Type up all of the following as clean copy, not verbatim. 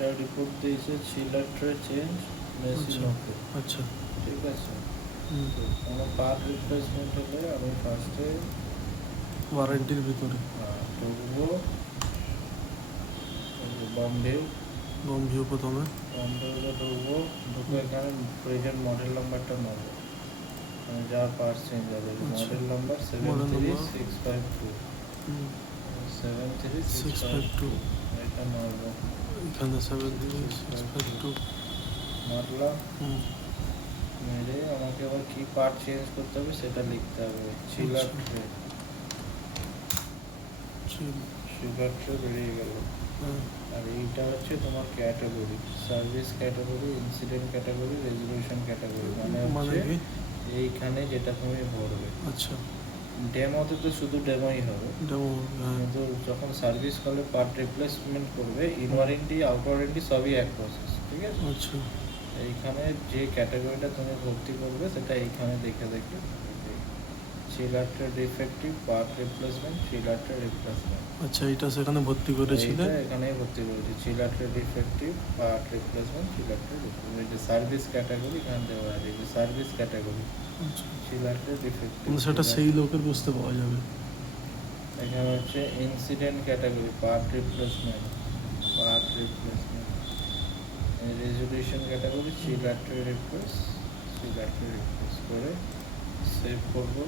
এটা রিপোর্ট দিয়েছে chiller tray change machine ওকে। আচ্ছা ঠিক আছে, তো কোনো পার্ট রিপ্লেসমেন্ট হলে আমি ফার্স্টে ওয়ারেন্টির ভিতরে ঢুকবো বম্বে প্রথমে বম্বেতে ঢুকবো, ঢুকে এখানে প্রেজেন্ট মডেল নাম্বারটা নেবো, মানে যা পার্টস চেঞ্জ হবে। মডেল নাম্বার 73652 73652 এটা মারবো, এখানে 73652 মারলাম। মেরে আমাকে আবার কি পার্ট চেঞ্জ করতে হবে সেটা লিখতে হবে। চিলার ট্রে, সুগার ট্রে বেরিয়ে গেল। আর এইটা হচ্ছে তোমার category, service category, incident category, resolution category, মানে হচ্ছে এইখানে যেটা তুমি ভরবে। আচ্ছা, ডেমোতে তো শুধু ডেমোই হবে, কিন্তু যখন সার্ভিস কলে পার্ট রিপ্লেসমেন্ট করবে, ইন ওয়ারেন্টি আউট ওয়ারেন্টি সবই এক প্রসেস। ঠিক আছে, আচ্ছা এইখানে যে ক্যাটাগরিটা তুমি ভর্তি করবে সেটা এইখানে দেখে দেখে চিলারটা ডিফেক্টিভ পার্ট রিপ্লেসমেন্ট, চিলারটা রিপ্লেসমেন্ট। আচ্ছা, এটা সেখানে ভর্তি করেছিলে? এখানেই ভর্তি করেছি, চিলারটা ডিফেক্টিভ পার্ট রিপ্লেসমেন্ট, চিলারটা রিপ্লেসমেন্ট। যে সার্ভিস ক্যাটাগরি এখানে দেওয়া আছে, যে সার্ভিস ক্যাটাগরি চিলারটা ডিফেক্টিভ, সেটা সেই লোকের বুঝতে পাওয়া যাবে। এখানে হচ্ছে incident category part replacement, part replacement, resolution category চিলারটা রিপ্লেস, চিলারটা রিপ্লেস করে সেভ করবো।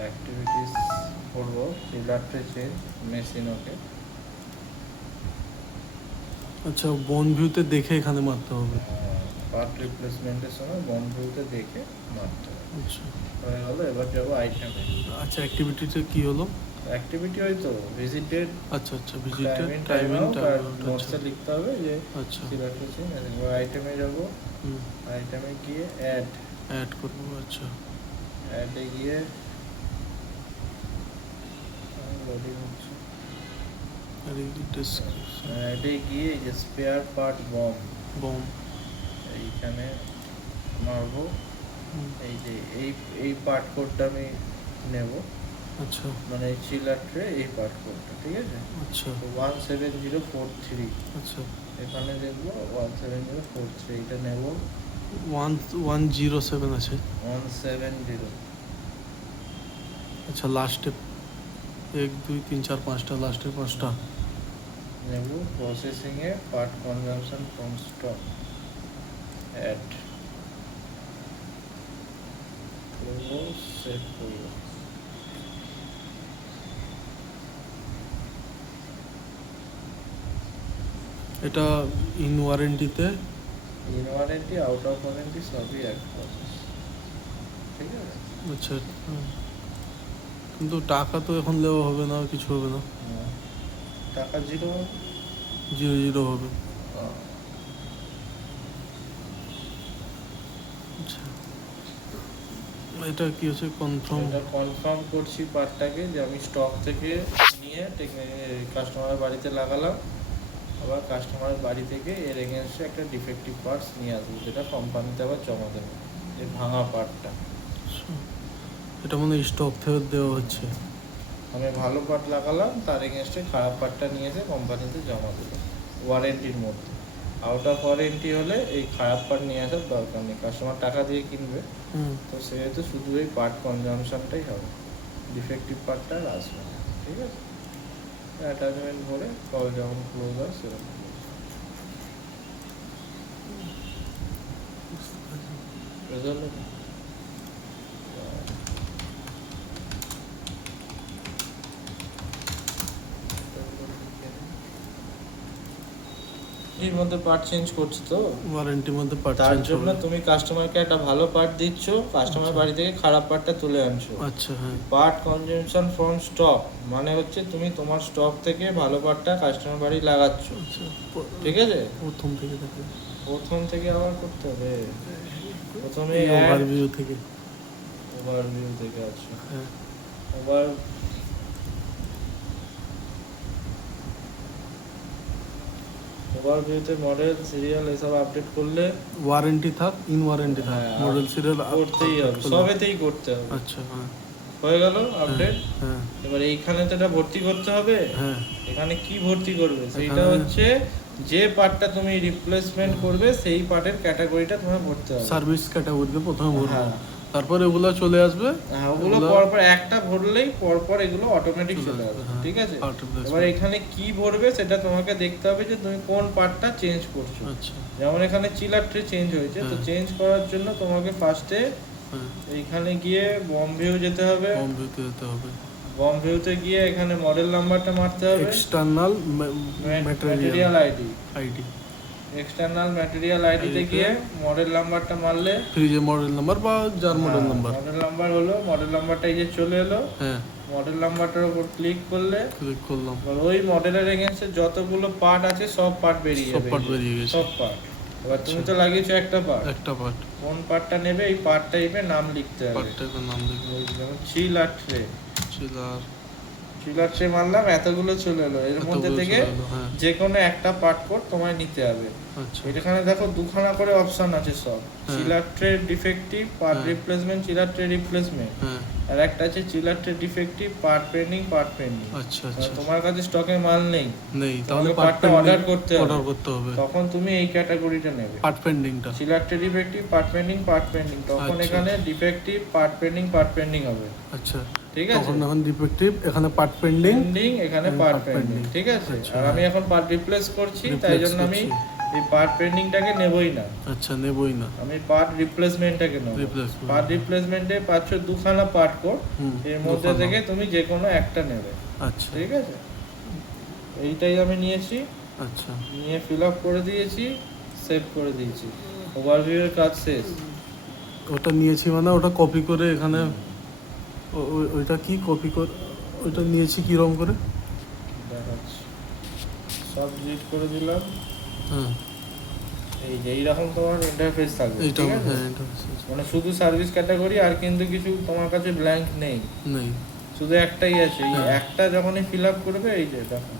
অ্যাক্টিভিটিস করবো, চিলারটা চেঞ্জ মেশিন ওকে। আচ্ছা, বন ভিউতে দেখে এখানে মারতে হবে। পার্ট রিপ্লেসমেন্টের সময় বন ভিউতে দেখে মারতে হবে। আচ্ছা হয়ে গেলো, এবার যাবো আইটেমে। আচ্ছা, অ্যাক্টিভিটিতে কি হলো? অ্যাক্টিভিটি হয়তো ভিজিটেড, আচ্ছা আচ্ছা, ভিজিটেড টাইম টাইমিং আউট, আর নোটসে লিখতে হবে যে আচ্ছা চিলারটা চেঞ্জ। এবার আইটেমে যাবো, আইটেমে গিয়ে অ্যাড করবো। আচ্ছা, অ্যাডে গিয়ে লোডিং হচ্ছে, আর এই ডেসক্রিপশন অ্যাডে গিয়ে এই যে স্পেয়ার পার্ট বম এইখানে মারবো। এই যে এই পার্ট কোডটা আমি নেব, আচ্ছা মানে এই চিলার ট্রে এই পার্ট কোডটা। ঠিক আছে, আচ্ছা তো 17043 আচ্ছা, এখানে দেখবো 17043, এটা নেব 1107 আছে। 170 আচ্ছা, লাস্টে 1 2 3 4 5টা, লাস্টের 5টা নেব। প্রসেসিংয়ে part consumption from stock add করবো, সেভ করবো। এটা ইন ওয়ারেন্টিতে, in warranty out of warranty সবই এক প্রসেস। ঠিক আছে, আচ্ছা কিন্তু টাকা তো এখন দেওয়া হবে না, কিছু হবে না, টাকা জিরো 0 হবে। আচ্ছা, এটা কি হচ্ছে কনফার্ম করছি পার্টটাকে, যে আমি স্টক থেকে নিয়ে কাস্টমারের বাড়িতে লাগালাম, আবার কাস্টমারের বাড়ি থেকে এর এগেনস্টে একটা ডিফেক্টিভ পার্টস নিয়ে আসবো, যেটা কোম্পানিতে আবার জমা দেবো, এই ভাঙা পার্টটা। এটা মনে হয় স্টক থেকে দেওয়া হচ্ছে। আমি ভালো পার্ট লাগালাম, তার এগেনস্টে খারাপ পার্টটা নিয়ে এসে কোম্পানিতে জমা দেবো ওয়ারেন্টির মধ্যে। আউট অফ ওয়ারেন্টি হলে এই খারাপ পার্ট নিয়ে আসার দরকার নেই, কাস্টমার টাকা দিয়ে কিনবে, তো সেহেতু শুধু এই পার্ট কনজামশনটাই হবে, ডিফেক্টিভ পার্টটা আর আসবে না। ঠিক আছে, অ্যাটাচমেন্ট ভরে কল যেমন ক্লোজ হয় সেরকম। রেজাল্ট এর মধ্যে পার্ট চেঞ্জ করছো তো, ওয়ারেন্টির মধ্যে পার্ট তার চেঞ্জ জন্য হবে। তুমি কাস্টমারকে একটা ভালো পার্ট দিচ্ছ, কাস্টমার বাড়ি থেকে খারাপ পার্টটা তুলে আনছো। আচ্ছা, হ্যাঁ, পার্ট কনজাম্পশন ফ্রম স্টক মানে হচ্ছে তুমি তোমার স্টক থেকে ভালো পার্টটা কাস্টমার বাড়ি লাগাচ্ছ। আচ্ছা, ঠিক আছে, প্রথম থেকে দেখে, প্রথম থেকে আবার করতে হবে। প্রথমে ওভারভিউ থেকে, ওভারভিউ থেকে আছে, হ্যাঁ, ওভারভিউতে মডেল সিরিয়াল এসব আপডেট করলে ওয়ারেন্টি থাক ইন ওয়ারেন্টি থাক, মডেল সিরিয়াল করতেই হবে, সবেতেই করতে হবে। আচ্ছা, হ্যাঁ, হয়ে গেল আপডেট। হ্যাঁ এবার এইখানে তো এটা ভর্তি করতে হবে। হ্যাঁ এখানে কি ভর্তি করবে সেইটা এখানে- হচ্ছে যে পার্টটা তুমি রিপ্লেসমেন্ট করবে সেই পার্টের ক্যাটাগরিটা তোমার ভরতে হবে। সার্ভিস ক্যাটাগরিতে প্রথমে ভরবো, হ্যাঁ। তারপর এগুলো চলে আসবে। হ্যাঁ, ওগুলো এগুলো- পরপর একটা ভরলেই পরপর এগুলো অটোমেটিক চলে আসবে, হ্যাঁ, ঠিক আছে? part replacement। এবার এখানে কি ভরবে সেটা তোমাকে দেখতে হবে যে তুমি কোন পার্টটা চেঞ্জ করছো। আচ্ছা যেমন এখানে চিলার ট্রে চেঞ্জ হয়েছে, তো হ্যাঁ। চেঞ্জ করার জন্য তোমাকে ফার্স্টে হ্যাঁ, এইখানে গিয়ে বম ভিউ যেতে হবে। হোম ভিউতে যেতে হবে, বম ভিউতে গিয়ে এখানে মডেল নাম্বারটা মারতে হবে, external material material ID. ID, external material আইডিতে ID গিয়ে মডেল নাম্বারটা মারলে ফ্রিজের মডেল নাম্বার বা যার মডেল নাম্বার। মডেল নাম্বার হলো, মডেল নাম্বারটা এই যে চলে এলো। হ্যাঁ মডেল নাম্বারটার উপর ক্লিক করলে ক্লিক করলাম, এবার ওই মডেলের এগেইনস্টে যতগুলো পার্ট আছে সব পার্ট বেরিয়ে সব যাবে। part বেরিয়ে গেছে। সব পার্ট। এবার তুমি তো লাগিয়েছো একটা পার্ট, একটা পার্ট, কোন পার্টটা নেবে এই পার্ট টাইপের নাম লিখতে হবে। পার্টটাকে নাম লিখবো, যেমন chiller tray, chiller, chiller tray মারলাম, এতগুলো চলে এলো। এর মধ্যে এতগুলো থেকে চলে এলো, হ্যাঁ। যে কোনো একটা পার্ট কোড তোমায় নিতে হবে। আচ্ছা এখানে দেখো দুখানা করে অপশন আছে সব, চিলার ট্রে ডিফেক্টিভ, পার্ট হ্যাঁ। রিপ্লেসমেন্ট, চিলার ট্রে রিপ্লেসমেন্ট, হ্যাঁ আর একটা আছে chiller tray defective, part pending, part pending. আচ্ছা আচ্ছা, তোমার কাছে স্টকে মাল নেই, নেই তাহলে তোমাকে পার্ট পার্টটা অর্ডার করতে হবে। অর্ডার করতে হবে, তখন তুমি এই ক্যাটাগরিটা নেবে, part পেন্ডিংটা। Chiller tray defective, part pending, part pending. তখন আচ্ছা। এখানে defective, part pending, part pending হবে, আচ্ছা ঠিক আছে? তখন এখন ডিফেক্টিভ, এখানে পার্ট পেন্ডিং, পেন্ডিং, এখানে and part part pending, pending। ঠিক আছে? আচ্ছা। আর আমি এখন পার্ট রিপ্লেস করছি, Replace তাই জন্য আমি করছি। এই পার্ট পেন্ডিংটাকে নেবই না, আচ্ছা নেবই না, আমি পার্ট রিপ্লেসমেন্টটাকে নেব। Replacement। পার্ট রিপ্লেসমেন্টে পাচ্ছ দুখানা পার্ট কোড, হুম, এর মধ্যে দুখানা। থেকে তুমি যে কোনো একটা নেবে, আচ্ছা ঠিক আছে? এইটাই আমি নিয়েছি, আচ্ছা নিয়ে ফিল আপ করে দিয়েছি, সেভ করে দিয়েছি। ওভারভিউ এর কাজ শেষ। ওটা নিয়েছি মানে ওটা কপি করে এখানে ওইটা কি কপি করে ওইটা নিয়েছি কিরকম করে? দেখাচ্ছি, সব ডিলিট করে দিলাম। হ্যাঁ এই যে এইরকম তোমার ইন্টারফেস থাকবে, এইটা, ঠিক আছে? হ্যাঁ এটা মানে শুধু সার্ভিস ক্যাটাগরি, আর কিন্তু কিছু তোমার কাছে ব্ল্যাঙ্ক নেই, নেই। শুধু একটাই আছে। এই হ্যাঁ। একটা যখনই ফিল আপ করবে, এই যে দেখো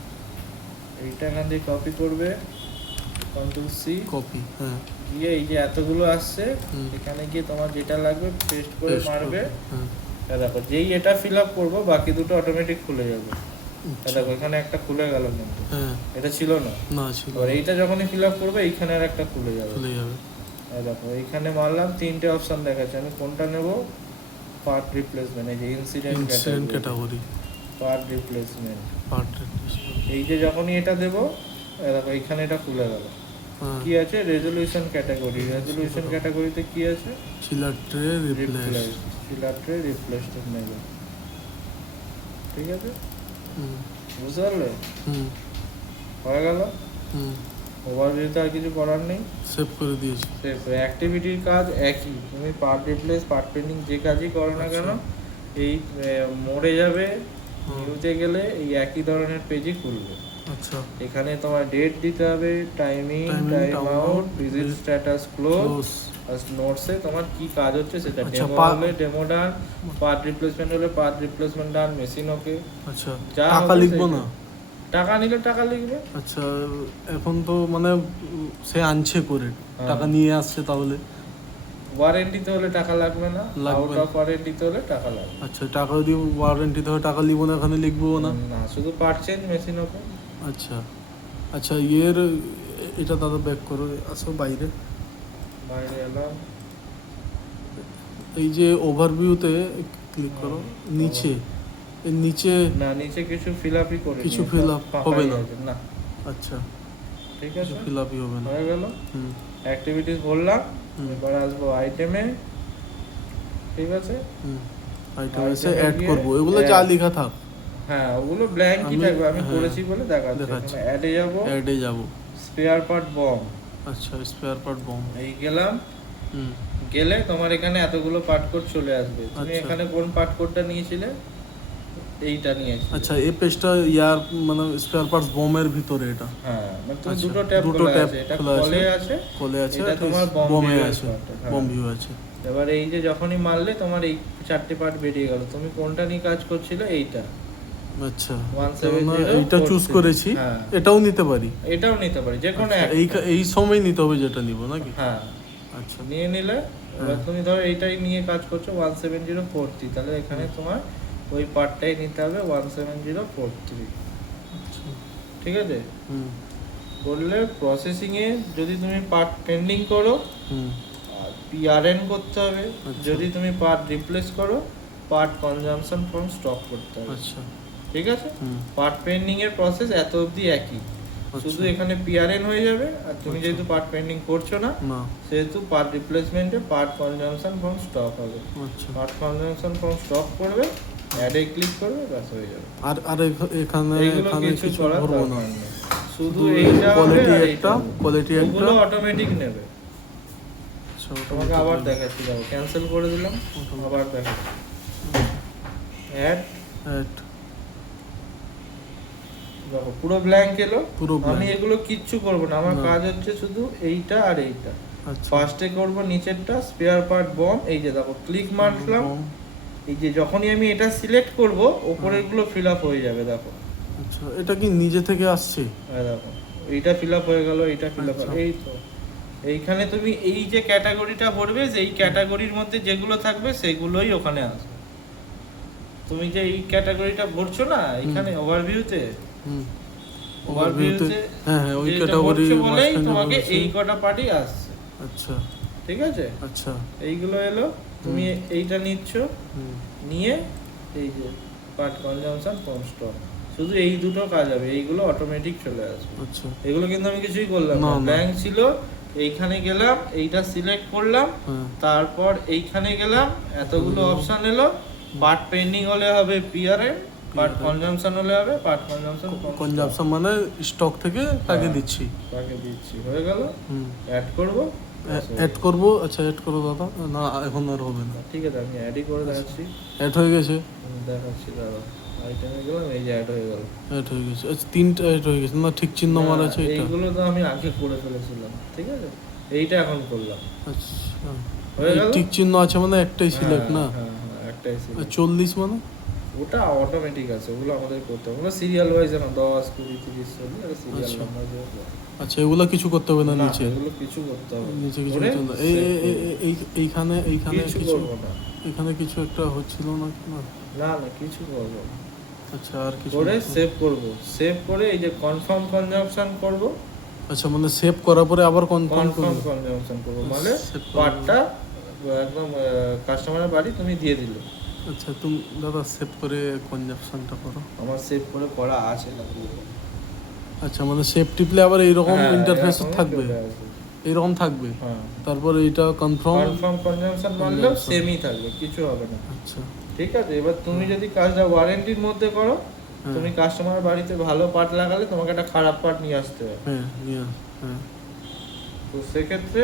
এইটা এখান থেকে কপি করবে, কন্ট্রোল সি, কপি, হ্যাঁ গিয়ে এই যে এতগুলো আসছে হুম। এখানে গিয়ে তোমার যেটা লাগবে পেস্ট করে Paste মারবে। করবো, হ্যাঁ এটা দেখো যেই এটা ফিল আপ করবো বাকি দুটো অটোমেটিক খুলে যাবে। এটা দেখো এখানে একটা খুলে গেল, কিন্তু হ্যাঁ এটা ছিল না। না ছিল, এবার এইটা যখনই ফিল আপ করবে এইখানে আর একটা খুলে যাবে। চলে যাবে। এই দেখো এইখানে মারলাম, তিনটে অপশন দেখাচ্ছে, আমি কোনটা নেব? পার্ট রিপ্লেসমেন্ট, এই যে incident incident category, category, part replacement. Part replacement, এই যে যখনই এটা দেবো, এই দেখো এইখানে এটা খুলে গেল। হ্যাঁ কি আছে? Resolution category. রেজলিউশন ক্যাটাগরিতে কি আছে? Chiller tray replace, replace, chiller tray replaced নেব, ঠিক আছে? হুম বুঝতে পারলে? হুম হয়ে গেল। হুম ওভারভিউতে আর কিছু করার নেই। সেভ করে দিয়েছি। অ্যাক্টিভিটির কাজ একই, তুমি পার্ট রিপ্লেস, পার্ট পেন্ডিং যে কাজই করো না কেন, এই মোড়ে যাবে, হুম। নিউতে গেলে এই একই ধরনের পেজই খুলবে। আচ্ছা এখানে তোমার ডেট দিতে হবে, timing, Timing, time time out, out, visit visit status, close, close, আর নোটসে তোমার কি কাজ হচ্ছে সেটা। আচ্ছা, ডেমো হলে ডেমো ডান, পার্ট রিপ্লেসমেন্ট হলে পার্ট রিপ্লেসমেন্ট ডান, মেশিন ওকে। আচ্ছা যা টাকা হবে লিখবো সেইটা। না? টাকা নিলে টাকা লিখবে। আচ্ছা এখন তো মানে সে আনছে করে হ্যাঁ। টাকা নিয়ে আসছে, তাহলে ওয়ারেন্টিতে হলে টাকা লাগবে না, লাগবে আউট না। অফ ওয়ারেন্টিতে হলে টাকা লাগবে। আচ্ছা টাকা যদি ওয়ারেন্টিতে হয় টাকা লিখবো না, এখানে লিখবো না? না, শুধু পার্ট চেঞ্জ, মেশিন ওকে। আচ্ছা আচ্ছা এটা দাদা ব্যাক করো, আসো বাইরে। বাইরে এলাম, এই যে ওভারভিউতে ক্লিক করো, নিচে এর নিচে না নিচে কিছু ফিল আপই করে কিছু নিয়ে, fill সব up ফাঁকাই হবে না? আছে। না, আচ্ছা ঠিক কিছু আছে, ফিল আপই হবে না। হয়ে গেল। হুম অ্যাক্টিভিটিস বললাম, হুম। এবার আসবো আইটেমে, ঠিক আছে? হুম আইটেম Item এসে এ অ্যাড গিয়ে করবো, এগুলো যা add। লেখা থাক। হ্যাঁ, ওগুলো ব্ল্যাঙ্কই থাকবে, আমি হ্যাঁ, করেছি বলে দেখাচ্ছি। দেখাচ্ছি। এখানে অ্যাডে যাবো, অ্যাডে যাব। স্পেয়ার পার্ট বম, আচ্ছা স্পেয়ার পার্ট বম, এই গেলাম। হুম গেলে তোমার এখানে এতগুলো পার্ট কোড চলে আসবে। তুমি আচ্ছা। এখানে কোন পার্ট কোডটা নিয়েছিলে? এইটা নিয়েছি। আচ্ছা এই পেজটা ইয়ার মানে স্পেয়ার পার্টস বমের ভিতরে এটা? হ্যাঁ, মানে তুমি আচ্ছা, দুটো ট্যাব দুটো খোলা ট্যাব আছে, এটা খোলা আছে। কলে আছে, কলে আছে, এটা তোমার bomb বমে view এর আছে, part, হ্যাঁ। বম ভিউ আছে। এবার এই যে যখনই মারলে তোমার এই চারটে পার্ট বেরিয়ে গেল। তুমি কোনটা নিয়ে কাজ করছিলে? এইটা। আচ্ছা 170 এইটা চুজ করেছি, হ্যাঁ। এটাও নিতে পারি? এটাও নিতে পারি, যে কোনো আচ্ছা, একটা। এই সময় নিতে হবে যেটা নিব নাকি? হ্যাঁ, আচ্ছা নিয়ে নিলে এবার তুমি ধরো এইটাই নিয়ে কাজ করছো 17043, তাহলে এখানে তোমার ওই পার্টটাই নিতে হবে 17043। আচ্ছা ঠিক আছে, হুম করলে প্রসেসিংয়ে যদি তুমি পার্ট পেন্ডিং করো হুম আর পিআরএন করতে হবে, আচ্ছা। যদি তুমি পার্ট রিপ্লেস করো পার্ট কনজাম্পশন ফ্রম স্টক করতে হবে। আচ্ছা ঠিক আছে, হুম পার্ট পেন্ডিং এর প্রসেস এত অবধি একই, শুধু আচ্ছা এখানে পিআরএন হয়ে যাবে। আর তুমি আচ্ছা। যেহেতু পার্ট পেন্ডিং করছো না, না সেহেতু পার্ট রিপ্লেসমেন্টে পার্ট কনজাম্পশন ফ্রম স্টক হবে। আচ্ছা পার্ট কনজাম্পশন ফ্রম স্টক করবে, অ্যাডে ক্লিক করবে, ব্যাস হয়ে যাবে। আর আর এখানে এইগুলো এখানে কিছু কিছু করার ভরবো না, দরকার নেই, শুধু শুধু এইটা হবে কোয়ালিটি আর একটা এইটা হবে। কোয়ালিটি একটা ওগুলো অটোমেটিক নেবে। আচ্ছা তোমাকে আবার দেখাচ্ছি, দেখো ক্যান্সেল করে দিলাম, আবার দেখাচ্ছি। অ্যাড, অ্যাড দেখো পুরো ব্ল্যাঙ্ক এলো। পুরো আমি blank। এগুলো কিচ্ছু করব না, আমার না। কাজ হচ্ছে শুধু এইটা আর এইটা। আচ্ছা ফার্স্টে করব নিচেরটা স্পেয়ার পার্ট বম, এই যে দেখো ক্লিক মারলাম, এই যে যখনই আমি এটা সিলেক্ট করব উপরের গুলো ফিল আপ হয়ে যাবে। দেখো আচ্ছা এটা কি নিজে থেকে আসছে? এই দেখো এইটা ফিল আপ হয়ে গেল, এইটা ফিল আপ, আচ্ছা। এই তো এইখানে তুমি এই যে ক্যাটাগরিটা ভরবে, এই ক্যাটাগরির মধ্যে যেগুলো থাকবে সেগুলোই ওখানে আসবে। তুমি যে এই ক্যাটাগরিটা ভরছো না এখানে ওভারভিউতে, হুম ওভারভিউতে হ্যাঁ হ্যাঁ ওই যেটা ক্যাটাগরি ভরছো বলেই তোমাকে এই কটা পার্টি আসছে। আচ্ছা ঠিক আছে, আচ্ছা এইগুলো এলো, তুমি এইটা নিচ্ছ, হুম নিয়ে এই যে পার্ট কনজাম্পশন ফ্রম স্টক, শুধু এই দুটো কাজ হবে, এইগুলো অটোমেটিক চলে আসবে। আচ্ছা এগুলো কিন্তু আমি কিছুই করলাম না, না, না। ব্ল্যাঙ্ক ছিল। এইখানে গেলাম, এইটা সিলেক্ট করলাম, হ্যাঁ তারপর এইখানে গেলাম, এতগুলো হুম। অপশন এলো। পার্ট পেন্ডিং হলে হবে পিআরএন, পার্ট PRN কনজাম্পশন হলে হবে পার্ট কনজাম্পশন কনজাম্পশন মানে স্টক থেকে তাকে হ্যাঁ। দিচ্ছি। তাকে দিচ্ছি, হয়ে গেল। হুম অ্যাড করব, অ্যাড করব, আচ্ছা অ্যাড করো দাদা, না এখন আর হবে না। ঠিক আছে আমি অ্যাডই করে দেখাচ্ছি, অ্যাড হয়ে গেছে, দেখাচ্ছি দাদা। আইটেমে গেলাম, এই যে অ্যাড হয়ে গেল। অ্যাড হয়ে গেছে, আচ্ছা তিনটা অ্যাড হয়ে গেছে না, ঠিক চিহ্ন মারা আছে এটা। এইগুলো তো আমি আগে করে ফেলেছিলাম, ঠিক আছে, এইটা এখন করলাম, আচ্ছা হয়ে গেল। ঠিক চিহ্ন আছে মানে একটাই সিলেক্ট না, হ্যাঁ হ্যাঁ একটাই select। 40 মানে ওটা অটোমেটিক আছে, ওগুলো আমাদের করতে হবে, ওগুলো সিরিয়াল ওয়াইজ না, 10 20 30 40 এটা সিরিয়াল আচ্ছা। নাম্বার দিয়ে। আচ্ছা এগুলো কিছু করতে হবে না না নিচে, এগুলো কিছু করতে হবে না। নিচে কিছু করে করতে হবে না। এই save এই- করবো। এই- এইখানে এইখানে কিছু কিছু করবো না, এখানে কিছু একটা হচ্ছিল না কি না? না না কিছু করবো না। আচ্ছা আর কিছু করে সেভ করব, সেভ করে এই যে কনফার্ম কনজাম্পশন করব, আচ্ছা মানে সেভ করার পরে আবার কনফার্ম কনফার্ম করব। কনজাম্পশন করব, মানে Save করবো। পার্টটা একদম কাস্টমারের বাড়ি তুমি দিয়ে দিলে। আচ্ছা তুমি দাদা সেভ করে কনজাম্পশনটা করো। আমার সেভ করে করা আছে না। আচ্ছা মানে সেভ টিপলে আবার এইরকম হ্যাঁ, ইন্টারফেস এরকমই থাকবে, চলে আসবে। এইরকম থাকবে, হ্যাঁ, তারপর এইটা কনফার্ম। কনফার্ম কনজাম্পশন মানলেও Consumption। সেমই থাকবে, কিছু হবে না। আচ্ছা ঠিক আছে, এবার তুমি যদি কাজটা ওয়ারেন্টির মধ্যে করো, হ্যাঁ। তুমি কাস্টমার বাড়িতে ভালো পার্ট লাগালে তোমাকে একটা খারাপ পার্ট নিয়ে আসতে হবে। হ্যাঁ হ্যাঁ তো সেক্ষেত্রে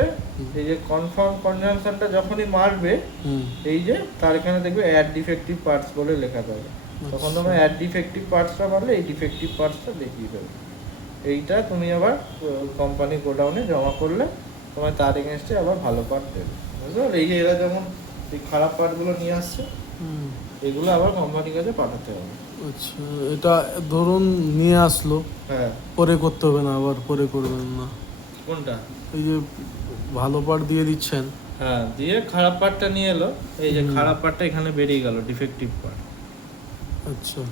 এই যে কনফার্ম কনজাম্পশনটা যখনই মারবে, হুম এই যে তার এখানে দেখবে অ্যাড ডিফেক্টিভ পার্টস বলে লেখা থাকবে, তখন আচ্ছা। তোমার অ্যাড ডিফেক্টিভ পার্টসটা মারলে এই ডিফেক্টিভ পার্টসটা দেখিয়ে দেবে। এইটা তুমি আবার কোম্পানি গোডাউনে জমা করলে তোমার তার এগেনস্টে আবার ভালো পার্ট দেবে, বুঝতে পারলে? এই যে এরা যেমন এই খারাপ পার্টগুলো নিয়ে আসছে, হুম। এগুলো আবার কোম্পানির কাছে পাঠাতে হবে। আচ্ছা এটা ধরুন নিয়ে আসলো, হ্যাঁ, পরে করতে হবে না, আবার পরে করবেন না? কোনটা? এই যে ভালো পার্ট দিয়ে দিচ্ছেন, হ্যাঁ, দিয়ে খারাপ পার্টটা নিয়ে এলো, এই যে হুম। খারাপ পার্টটা এখানে বেরিয়ে গেল, ডিফেক্টিভ পার্ট। আচ্ছা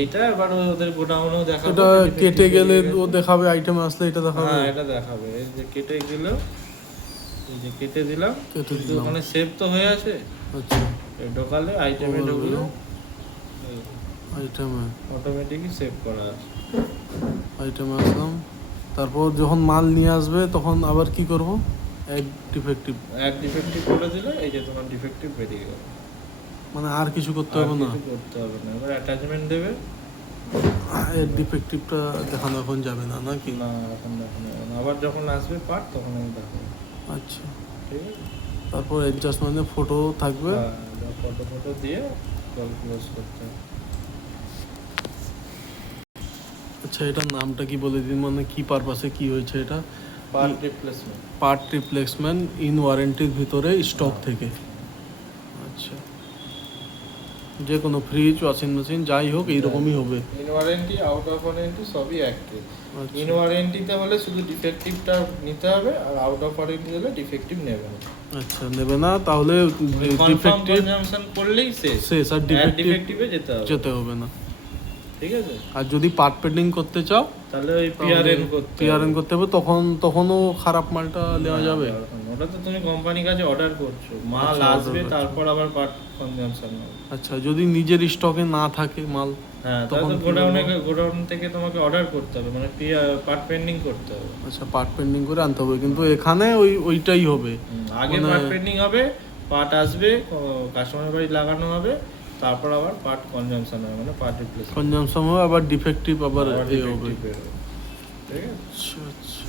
এইটা এবার ওদের গোডাউনেও দেখাবে। এটা যে defective কেটে গেলে বেরিয়ে গেছে। ও দেখাবে, আইটেম আসলে এটা দেখাবে। হ্যাঁ এটা দেখাবে, এই যে কেটে গেল, এই যে কেটে দিলাম, কেটে কিন্তু দিলাম। ওখানে সেভ তো হয়ে আছে। আচ্ছা এই ঢোকালে আইটেমে Overview। ঢুকলো, আইটেমে অটোমেটিকই সেভ করা আছে। আইটেমে আসলাম, তারপর যখন মাল নিয়ে আসবে তখন আবার কি করব? এক ডিফেক্টিভ, এক ডিফেক্টিভ করে দিলে এই যে তোমার ডিফেক্টিভ বেরিয়ে গেল, মানে আর কিছু করতে আর হবে না। কিছু করতে হবে না। এবার অ্যাটাচমেন্ট দেবে, এর ডিফেক্টিভটা দেখানো এখন যাবে না নাকি? না এখন দেখানো যাবে না। আবার যখন আসবে পার্ট তখন আমি দেখাবো, আচ্ছা ঠিক আছে? তারপর অ্যাডজাস্টমেন্টে ফটো থাকবে। হ্যাঁ, ফটো ফটো দিয়ে কল ক্লোজ করতে হবে। আচ্ছা এটার নামটা কি বলে দিন, মানে কি পারপাসে কি হয়েছে এটা? Part replacement. Part replacement in ওয়ারেন্টির ভিতরে স্টক থেকে। আচ্ছা যে কোনো ফ্রিজ ওয়াশিং মেশিন যাই হোক এইরকমই হবে। In warranty out of warranty সবই এক কেস। আচ্ছা। ইন ওয়ারেন্টিতে হলে শুধু ডিফেক্টিভটা নিতে হবে, আর আউট অফ ওয়ারেন্টি হলে ডিফেক্টিভ নেবে না। আচ্ছা, নেবে না তাহলে কনফার্ম ডিফেক্টিভ কনজাম্পশন করলেই শেষ, শেষ, আর ডিফেক্টিভে যেতে হবে, যেতে হবে না। ঠিক আছে। আর যদি পার্ট পেন্ডিং করতে চাও তাহলে ওই পিআরএন করতে পিআরএন করতে হবে, তখনও খারাপ মালটা নেওয়া যাবে। ওটা তো তুমি কোম্পানির কাছে অর্ডার করছো, মাল আচ্ছা, আসবে order করছো। তারপর আবার পার্ট কনজাম্পশন হবে। আচ্ছা, যদি নিজের স্টকে না থাকে মাল, হ্যাঁ, তখন তাহলে কি গোডাউন থেকে তোমাকে অর্ডার করতে হবে, মানে পার্ট পেন্ডিং করতে হবে। আচ্ছা পার্ট পেন্ডিং করে আনতে হবে, কিন্তু এখানে ওইটাই হবে। আগে মানে- পার্ট পেন্ডিং হবে, পার্ট আসবে, কাস্টমার বাড়ি লাগানো হবে, তারপর আবার পার্ট কনজাম্পশন হবে, মানে পার্ট রিপ্লেস কনজাম্পশন হবে, আবার ডিফেক্টিভ আবার এ হবে। ঠিক আছে। আচ্ছা আচ্ছা।